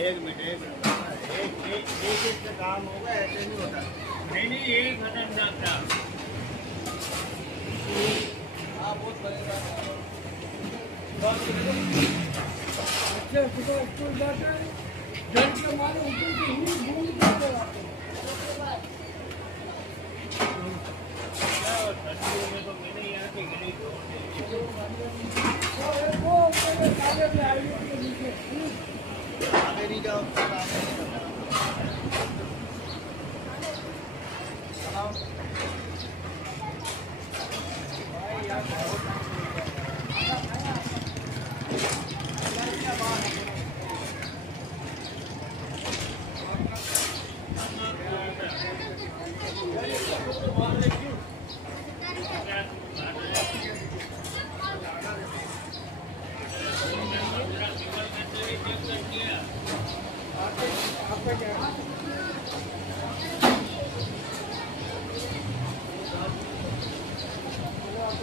एक मिनट एक काम होगा, ऐसे नहीं होता। नहीं यही खतरनाक था। हाँ बहुत बड़ेगा। बच्चे सुबह स्कूल जाते हैं, घर के मारे ऊपर से ही घूम जाते हैं। में तो मैंने यहाँ के गिरी वो ऊपर काले में आगे के नीचे आगे नहीं जाओ,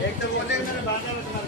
एक तो बोले मेरे बाजा में तुम्हारे